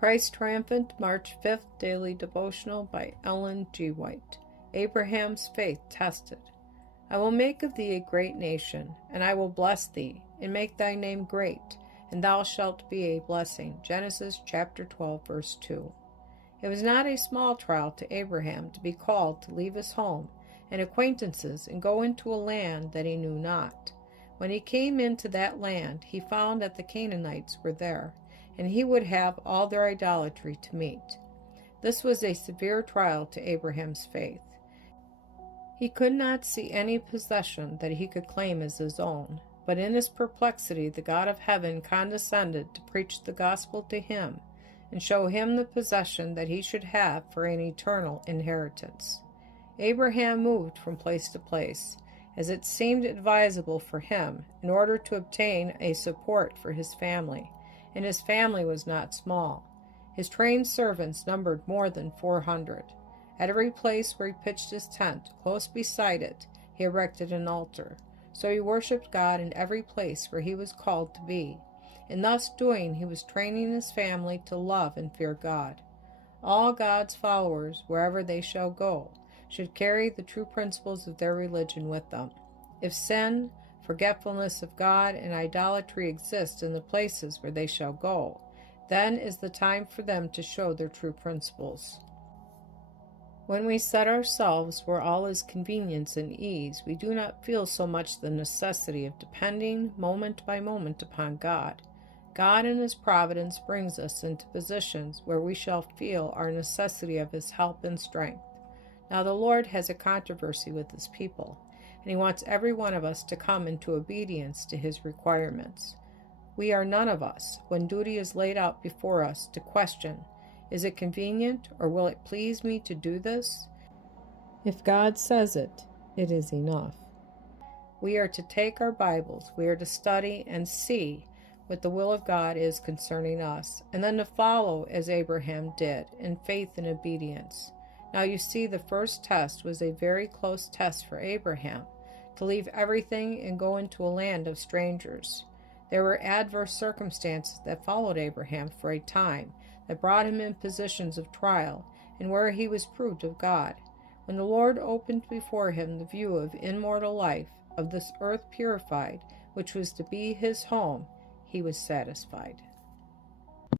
Christ Triumphant, March 5th, Daily Devotional by Ellen G. White. Abraham's Faith Tested. I will make of thee a great nation, and I will bless thee, and make thy name great, and thou shalt be a blessing. Genesis chapter 12, verse 2. It was not a small trial to Abraham to be called to leave his home and acquaintances and go into a land that he knew not. When he came into that land, he found that the Canaanites were there, and he would have all their idolatry to meet. This was a severe trial to Abraham's faith. He could not see any possession that he could claim as his own, but in his perplexity the God of heaven condescended to preach the gospel to him and show him the possession that he should have for an eternal inheritance. Abraham moved from place to place, as it seemed advisable for him, in order to obtain a support for his family, and his family was not small. His trained servants numbered more than 400. At every place where he pitched his tent, close beside it, he erected an altar. So he worshipped God in every place where he was called to be. In thus doing, he was training his family to love and fear God. All God's followers, wherever they shall go, should carry the true principles of their religion with them. If sin, forgetfulness of God, and idolatry exist in the places where they shall go, then is the time for them to show their true principles. When we set ourselves where all is convenience and ease, we do not feel so much the necessity of depending moment by moment upon God. God in His providence brings us into positions where we shall feel our necessity of His help and strength. Now the Lord has a controversy with His people, and He wants every one of us to come into obedience to His requirements. We are none of us, when duty is laid out before us, to question, is it convenient, or will it please me to do this? If God says it, it is enough. We are to take our Bibles, we are to study and see what the will of God is concerning us, and then to follow as Abraham did, in faith and obedience. Now you see, the first test was a very close test for Abraham, to leave everything and go into a land of strangers. There were adverse circumstances that followed Abraham for a time, that brought him in positions of trial, and where he was proved of God. When the Lord opened before him the view of immortal life, of this earth purified, which was to be his home, he was satisfied.